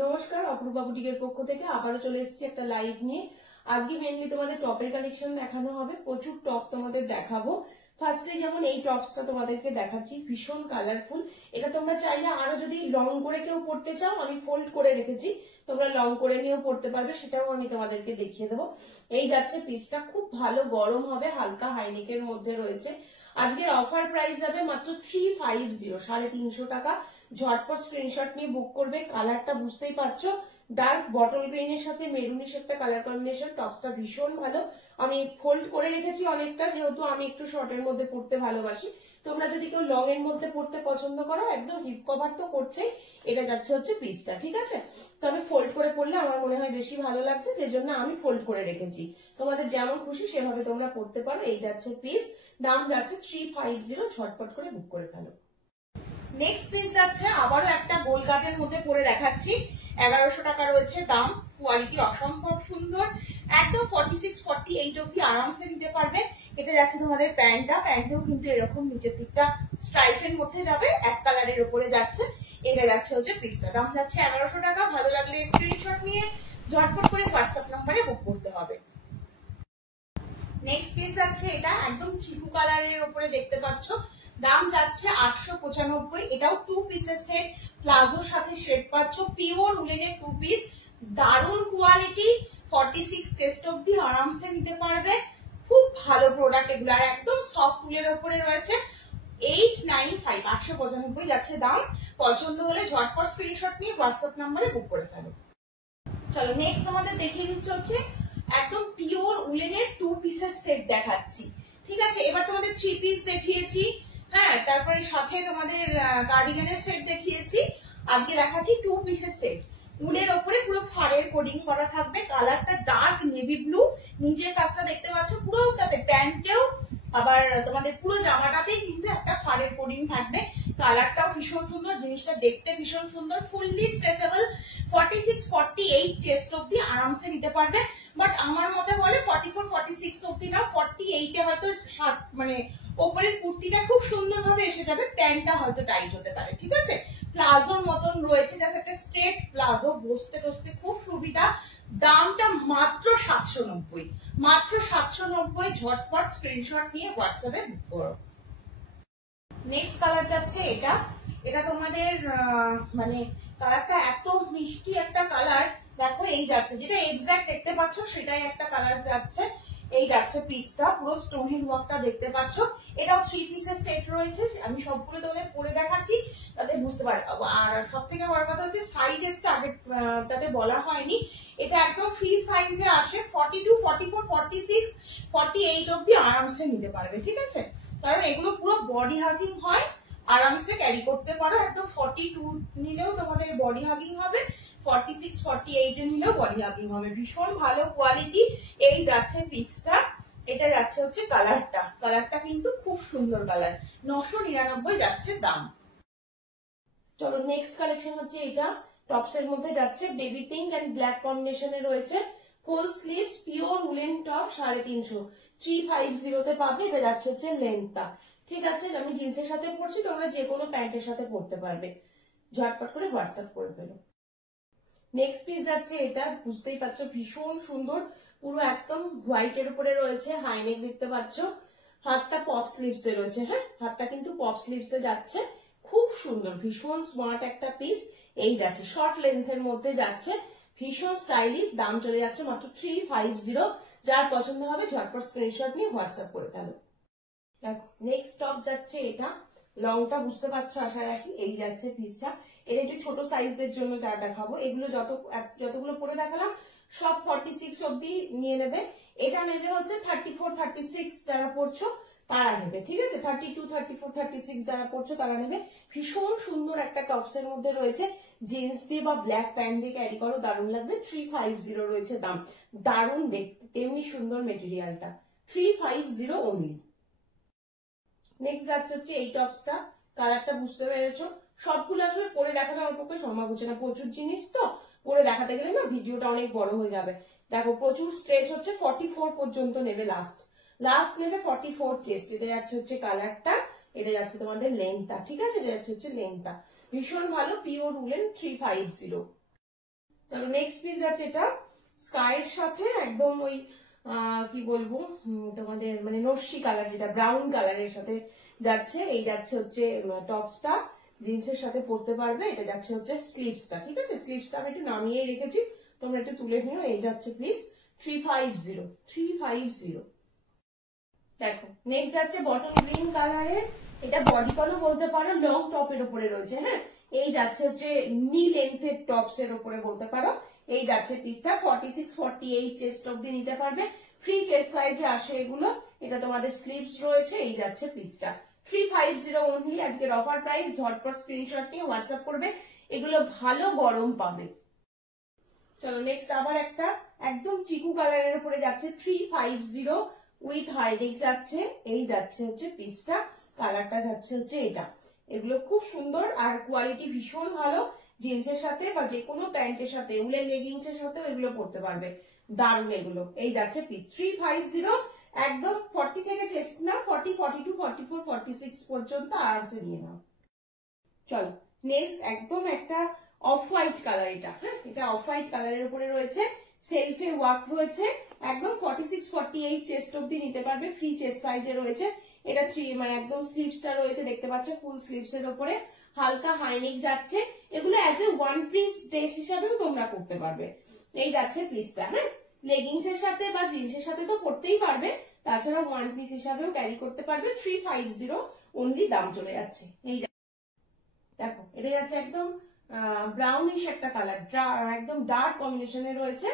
নমস্কার, অপরূপা বুটিকের পক্ষ থেকে আবারও চলে এসেছি একটা লাইভ নিয়ে। আজকে মেইনলি তোমাদের টপের কালেকশন দেখানো হবে। প্রচুর টপ তোমাদের দেখাবো। ফার্স্টে যেমন এই টপসটা তোমাদেরকে দেখাচ্ছি, ভীষণ কালারফুল। এটা তোমরা চাইলে আরো যদি লং করে কেউ পড়তে চাও, আমি ফোল্ড করে রেখেছি, তোমরা লং করে নিয়েও পড়তে পারবে, সেটাও আমি তোমাদেরকে দেখিয়ে দেবো। এই যাচ্ছে পিসটা, খুব ভালো গরম হবে, হালকা হাইনেকের মধ্যে রয়েছে। আজকের অফার প্রাইস যাবে মাত্র 350, 350 টাকা। ঝটপট স্ক্রিনশট নিয়ে বুক করবে। কালারটা বুঝতেই পারছো, ডার্ক বটল গ্রিনের সাথে মেরুনিশ একটা কালার কম্বিনেশন। টপসটা ভীষণ ভালো। আমি ফোল্ড করে রেখেছি অনেকটা, যেহেতু আমি একটু শর্টের মধ্যে পড়তে ভালোবাসি। তোমরা যদি কেউ লং এর মধ্যে পড়তে পছন্দ করো, একদম হিপ কভার তো করছেই, এটা যাচ্ছে হচ্ছে পিসটা, ঠিক আছে। তো আমি ফোল্ড করে পড়লে আমার মনে হয় বেশি ভালো লাগছে, যে জন্য আমি ফোল্ড করে রেখেছি। তোমাদের যেমন খুশি সেভাবে তোমরা পড়তে পারো। এই যাচ্ছে পিস, দাম যাচ্ছে 350। ঝটপট করে বুক করে ফেলো। নেক্সট পিস যাচ্ছে আবারও একটা গোল কাটের মধ্যে পরে দেখাচ্ছি। 1100 টাকা রয়েছে দাম। কোয়ালিটি অসম্ভব সুন্দর, একদম 46-48 অব্দি আরামসে নিতে পারবে। এটা যাচ্ছে তোমাদের প্যান্টটা, প্যান্টেও কিন্তু এরকম নিচের দিকটা স্ট্রাইপের মধ্যে যাবে, এক কালারের উপরে যাচ্ছে। এটা যাচ্ছে হচ্ছে পিসটা, দাম যাচ্ছে 1100 টাকা। ভালো লাগলে স্ক্রিনশট নিয়ে ঝটপট করে হোয়াটসঅ্যাপ নাম্বারে বুক করতে হবে। নেক্সট পিস যাচ্ছে এটা একদম চিকু কালারের উপরে দেখতে পাচ্ছ, দাম যাচ্ছে 895। এটাও 2 পিসের সেট, প্লাজোর সাথে শেড পাচ্ছ, পিওর উলেনের 2 পিস, দারুণ কোয়ালিটি, 46 চেস্ট অব্দি আরামসে নিতে পারবে। খুব ভালো প্রোডাক্ট এগুলো, আর একদম সফট উলের উপরে রয়েছে। 895, 895 যাচ্ছে দাম। পছন্দ হলে ঝটপট স্ক্রিনশট নিয়ে হোয়াটসঅ্যাপ নাম্বারে বুক করে ফেলো। চলো নেক্সট আমাদের দেখিয়ে দিচ্ছে হচ্ছে একদম পিওর উলেনের 2 পিসের সেট দেখাচ্ছি, ঠিক আছে। এবার তোমাদের 3 পিস দেখিয়েছি, হ্যাঁ, তারপরে সাথে তোমাদের কার্ডিগানের সেট দেখিয়েছি। আজকে দেখাচ্ছি 2 পিসের সেট। উলের ওপরে পুরো ফারের কোডিং করা থাকবে, কালারটা ডার্ক নেভি ব্লু। নিচের কাজটা দেখতে পাচ্ছ পুরো, তাতে প্যান্টেও আবার তোমাদের পুরো জামাটাতেই কিন্তু একটা ফারের কোডিং থাকবে। কালারটাও ভীষণ সুন্দর, জিনিসটা দেখতে ভীষণ সুন্দর, ফুললি স্ট্রেচেবল। 46-48 চেস্ট অব্দি আরামসে নিতে পারবে। বাট আমার মতে বলে 44-46 অব্দি না, 48 এ হয়তো মানে ওপরের কুর্তিটা খুব সুন্দরভাবে এসে যাবে, প্যান্টটা হয়তো টাইট হতে পারে, ঠিক আছে। প্লাজোর মতন রয়েছে, জাস্ট একটা স্ট্রেট প্লাজো, বসতে টসতে খুব সুবিধা। দামটা মাত্র 790, মাত্র 790। ঝটপট স্ক্রিনশট নিয়ে হোয়াটসঅ্যাপে বুক করো। নেক্সট কালার যাচ্ছে এটা, এটা তোমাদের মানে কালারটা এত মিষ্টি একটা কালার। দেখো এই যাচ্ছে, যেটা এক্সাক্ট দেখতে পাচ্ছ সেটাই একটা কালার যাচ্ছে। এই যাচ্ছে পিসটা, পুরো স্টোনের ওয়ার্কটা দেখতে পাচ্ছ। এটাও 3 পিসের সেট রয়েছে, আমি সবগুলো তোমাদের পরে দেখাচ্ছি তাতে বুঝতে পারবে। আর সব থেকে বড় কথা হচ্ছে সাইজেসটা আগে তাতে বলা হয়নি। এটা একদম ফ্রি সাইজে আসে, 42, 44, 46, 48 অব্দি আরামসে নিতে পারবে, ঠিক আছে। কারণ এগুলো পুরো বডি হাগিং হয়, আরামসে ক্যারি করতে পারো। একদম 42 নিলেও তোমাদের বডি হাগিং হবে, 46-48 এ নিলেও বডি হাগিং হবে। ভীষণ ভালো কোয়ালিটি। এই যাচ্ছে পিসটা, এটা যাচ্ছে হচ্ছে কালারটা, কালারটা কিন্তু খুব সুন্দর কালার। 999 যাচ্ছে দাম। চলো নেক্সট কালেকশন হচ্ছে এটা, টপস এর মধ্যে যাচ্ছে বেবি পিঙ্ক এন্ড ব্ল্যাক কম্বিনেশনে রয়েছে। ফুল স্লিভস পিওর উলেন টপ, 350, 350 তে পাবে। এটা যাচ্ছে হচ্ছে লেন্থটা, ঠিক আছে। আমি জিন্সের সাথে পরছি, তোমরা যে কোনো প্যান্টের সাথে পরতে পারবে। ঝটপট করে হোয়াটসঅ্যাপ করে ফেলো। নেক্সট পিস যাচ্ছে এটা, বুঝতেই পারছো ভীষণ সুন্দর, পুরো একদম হোয়াইট এর উপরে রয়েছে, হাইনেক দেখতে পাচ্ছ। হাতটা পপ স্লিভস এ রয়েছে, হ্যাঁ, হাতটা কিন্তু পপ স্লিভস এ যাচ্ছে। খুব সুন্দর, ভীষণ স্মার্ট একটা পিস। এই যাচ্ছে শর্ট লেন্থের মধ্যে যাচ্ছে, ভীষণ স্টাইলিশ। দাম চলে যাচ্ছে মাত্র 350। যার পছন্দ হবে ঝটপট স্ক্রিনশট নিয়ে হোয়াটসঅ্যাপ করে ফেলো। দেখো নেক্সট টপ যাচ্ছে এটা, লংটা বুঝতে পারছো আশা রাখি। এই যাচ্ছে পিসটা, এটা একটু ছোট সাইজদের জন্য যা দেখাবো। এগুলো যতগুলো পরে দেখালাম সব 46 অব্দি নিয়ে নেবে। এটা নেবে হচ্ছে 34-36 যারা পড়ছো তারা নেবে, ঠিক আছে। 32-34-36 যারা পড়ছো তারা নেবে। ভীষণ সুন্দর একটা টপস এর মধ্যে রয়েছে, জিন্স দিয়ে বা ব্ল্যাক প্যান্ট দিয়ে ক্যারি করো, দারুণ লাগবে। 350 রয়েছে দাম, দারুণ দেখতে, তেমনি সুন্দর মেটেরিয়ালটা। 350 অনলি। নেক্সট যাচ্ছে হচ্ছে এই টপসটা, কালারটা বুঝতে পেরেছো। সবগুলো আসলে পরে দেখানো আমার পক্ষে সম্ভব হচ্ছে না, প্রচুর জিনিস তো পরে দেখাতে গেলে না ভিডিওটা অনেক বড় হয়ে যাবে। দেখো প্রচুর স্ট্রেচ হচ্ছে, 44 পর্যন্ত নেবে, লাস্ট নেবে 44 চেস্ট। এটা যাচ্ছে হচ্ছে কালারটা, এটা যাচ্ছে তোমাদের লেন্থটা, ঠিক আছে। এটা যাচ্ছে হচ্ছে লেন্থটা, ভীষণ ভালো, পিওর উলেন, 350। চলো নেক্সট পিস আছে, এটা স্কাইয়ের সাথে একদম ওই কি বলবো তোমাদের মানে নস্যি কালার, যেটা ব্রাউন কালারের সাথে যাচ্ছে। এই যাচ্ছে হচ্ছে টপসটা, জিন্সের সাথে পরতে পারবে। এটা যাচ্ছে হচ্ছে স্লিভসটা, ঠিক আছে? স্লিভসটা আমি একটু নামিয়ে রেখেছি, তোমরা একটু তুলে নিও। এই যাচ্ছে প্লিজ 350। দেখো নেক্সট যাচ্ছে বটল গ্রিন কালারের, এটা বডিকনও বলতে পারো, লং টপের উপরে রয়েছে। হ্যাঁ, এই যাচ্ছে হচ্ছে নি লেন্থের টপস এর উপরে বলতে পারো। এই যাচ্ছে পিসটা 46-48 চেস্ট অব্দি নিতে পারবে, ফ্রি চেস্ট সাইজে আসে এগুলো। এটা তোমাদের স্লিভস রয়েছে। এই যাচ্ছে পিসটা 350 অনলি। আজকের অফার প্রাইস, ঝটপট স্ক্রিনশট নিয়ে হোয়াটসঅ্যাপ করবে, এগুলো ভালো গরম পাবে। চলো নেক্সট আবার একটা একদম চিকু কালারের উপরে যাচ্ছে 350 উইথ হাইনেক যাচ্ছে। এই যাচ্ছে হচ্ছে পিসটা, কালারটা যাচ্ছে হচ্ছে এটা। এগুলো খুব সুন্দর আর কোয়ালিটি ভীষণ ভালো, জিন্সের সাথে বা যে কোনো প্যান্টের সাথে, উলেন লেগিংস এর সাথেও এগুলো পরতে পারবে, দারুণ এগুলো। এই যাচ্ছে পিস 350, একদম 40 থেকে চেস্ট না, 40, 42, 44, 46 পর্যন্ত আরামসে নিয়ে নাও। চলো নেক্সট একদম একটা অফ হোয়াইট কালার, এটা হ্যাঁ, এটা অফ হোয়াইট কালারের উপরে রয়েছে, সেলফে ওয়ার্ক রয়েছে, একদম 46-48 চেস্ট অব্দি নিতে পারবে, ফ্রি চেস্ট সাইজে রয়েছে। এটা মানে একদম স্লিভসটা রয়েছে, দেখতে পাচ্ছ ফুল স্লিভস এর উপরে হালকা হাইনেক যাচ্ছে। এগুলো as a one piece dress হিসাবেও তোমরা করতে পারবে। এই যাচ্ছে পিসটা, হ্যাঁ, লেগিংস এর সাথে বা জিন্সের সাথে তো করতেই পারবে, তাছাড়া ওয়ান পিস হিসাবেও ক্যারি করতে পারবে। 350 অনলি দাম চলে যাচ্ছে। এই দেখো এটা যাচ্ছে একদম ব্রাউনিশ একটা কালার, একদম ডার্ক কম্বিনেশনে রয়েছে।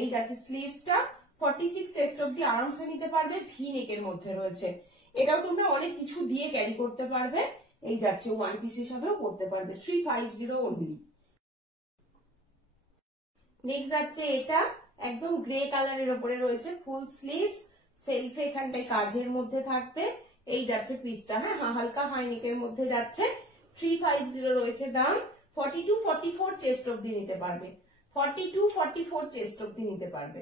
এই যাচ্ছে স্লিভসটা 46 চেস্ট অব্দি আরামসে নিতে পারবে, ভি নেকের মধ্যে রয়েছে। এটাও তোমরা অনেক কিছু দিয়ে ক্যারি করতে পারবে। এই যাচ্ছে ওয়ান পিস হিসাবেও করতে পারবে, 350 অনলি। নেক্সট যাচ্ছে এটা একদম গ্রে কালারের উপরে রয়েছে, ফুল স্লিভস, সেলফে এখানটায় কাজের মধ্যে থাকবে। এই যাচ্ছে পিসটা, হ্যাঁ, হালকা হাইনেকের মধ্যে যাচ্ছে, 350 রয়েছে দাম। 42-44 চেস্ট অব্দি নিতে পারবে, 42-44 চেস্ট অব্দি নিতে পারবে।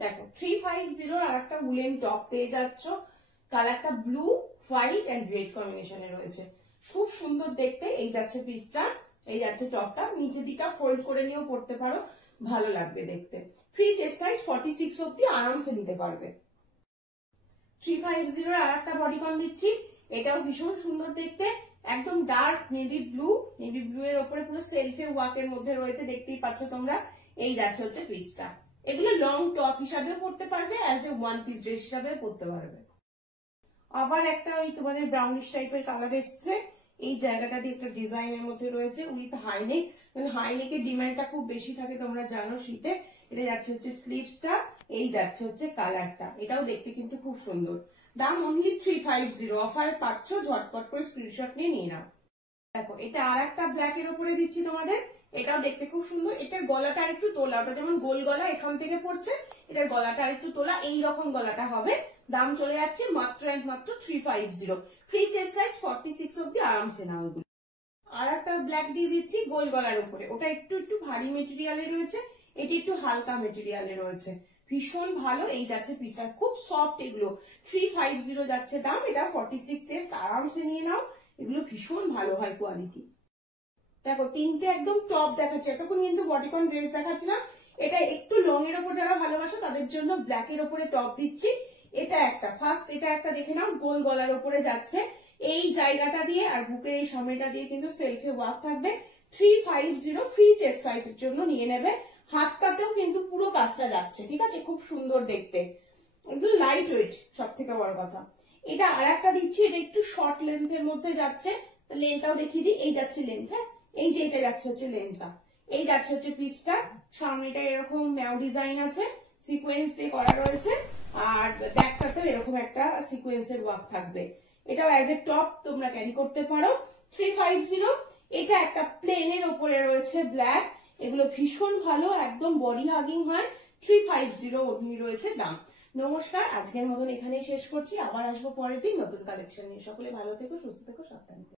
দেখো 350 আর একটা উলেন টপ পেয়ে যাচ্ছ, কালারটা ব্লু, হোয়াইট এন্ড রেড কম্বিনেশনে রয়েছে, খুব সুন্দর দেখতে। এই যাচ্ছে পিসটা, এই যাচ্ছে টপটা, নিচের দিকটা ফোল্ড করে নিয়েও পড়তে পারো, ভালো লাগবে দেখতে। ফ্রি চেস্ট সাইজ 46 অব্দি আরামসে নিতে পারবে। 350 আর একটা বডিকন দিচ্ছি, এটাও ভীষণ সুন্দর দেখতে, একদম dark navy blue, navy blue এর উপরে পুরো সেলফে ওয়ার্কের মধ্যে রয়েছে, দেখতেই পাচ্ছ তোমরা। এই যাচ্ছে হচ্ছে পিসটা, এগুলো লং টপ হিসাবেও পড়তে পারবে, as a one piece dress হিসাবেও পড়তে পারবে। আবার একটা ওই তোমাদের ব্রাউনিশ টাইপের কালার এসছে, এই জায়গাটা দিয়ে একটা ডিজাইনের মধ্যে রয়েছে উইথ হাইনেক, হাইনেকের ডিমান্ডটা খুব বেশি থাকে তোমরা জানো শীতে। এটা যাচ্ছে হচ্ছে স্লিভসটা, এই যাচ্ছে হচ্ছে কালারটা, এটাও দেখতে কিন্তু খুব সুন্দর। দাম অনলি 350, অফার পাচ্ছ, ঝটপট করে স্ক্রিনশট নিয়ে নাও। দেখো এটা আর একটা ব্ল্যাক এর উপরে দিচ্ছি তোমাদের, এটাও দেখতে খুব সুন্দর। এটার গলাটা আর একটু তোলা, ওটা যেমন গোল গলা এখান থেকে পড়ছে, এটার গলাটা আর একটু তোলা, এইরকম গলাটা হবে। দাম চলে যাচ্ছে মাত্র মাত্র 350, ফ্রি চেস্ট সাইজ 46 অব্দি আরামসে নাও এগুলো। আর একটা ব্ল্যাক দিয়ে দিচ্ছি গোল গলার উপরে, ওটা একটু একটু ভারী মেটেরিয়ালে রয়েছে, এটি একটু হালকা মেটেরিয়ালে রয়েছে, ভীষণ ভালো। এই যাচ্ছে পিসটা, খুব সফট এগুলো, 350 যাচ্ছে দাম। এটা 46 চেস্ট, আরামসে নিয়ে নাও, এগুলো ভীষণ ভালো হয় কোয়ালিটি। দেখো তিনটে একদম টপ দেখাচ্ছে, এতক্ষণ কিন্তু বডিকন ড্রেস দেখাচ্ছিলাম, এটা একটু লং এর ওপর যারা ভালোবাসো তাদের জন্য ব্ল্যাক এর ওপরে টপ দিচ্ছি। এটা একটা ফার্স্ট, এটা একটা দেখে নাও, গোল গলার ওপরে যাচ্ছে, এই জায়গাটা দিয়ে আর বুকের এই সামনেটা দিয়ে কিন্তু সেলফে ওয়ার্ক থাকবে। 350 ফ্রি চেস্ট সাইজের জন্য নিয়ে নেবে। হাতটাতেও কিন্তু পুরো কাজটা যাচ্ছে, ঠিক আছে, খুব সুন্দর দেখতে, একদম লাইট ওয়েট, সব থেকে বড় কথা। এটা আর একটা দিচ্ছি, এটা একটু শর্ট লেন্থের মধ্যে যাচ্ছে, লেন্থটাও দেখিয়ে দিই। এই যাচ্ছে লেন্থ, হ্যাঁ, এই যে এটা যাচ্ছে হচ্ছে লেন্থটা, এই যাচ্ছে হচ্ছে পিসটা, সামনেটা এরকম ম্যাও ডিজাইন আছে, সিকোয়েন্স দিয়ে করা রয়েছে, আর ব্যাকটাতেও এরকম একটা সিকোয়েন্সের ওয়ার্ক থাকবে। এটাও অ্যাজ এ টপ তোমরা ক্যারি করতে পারো। 350, এটা একটা প্লেনের ওপরে রয়েছে ব্ল্যাক, এগুলো ভীষণ ভালো, একদম বডি হাগিং হয়। 350 অমনি রয়েছে দাম। নমস্কার, আজকের মতন এখানেই শেষ করছি, আবার আসবো পরের দিন নতুন কালেকশন নিয়ে। সকলে ভালো থেকো, সুস্থ থেকো, সাবধানে থেকো।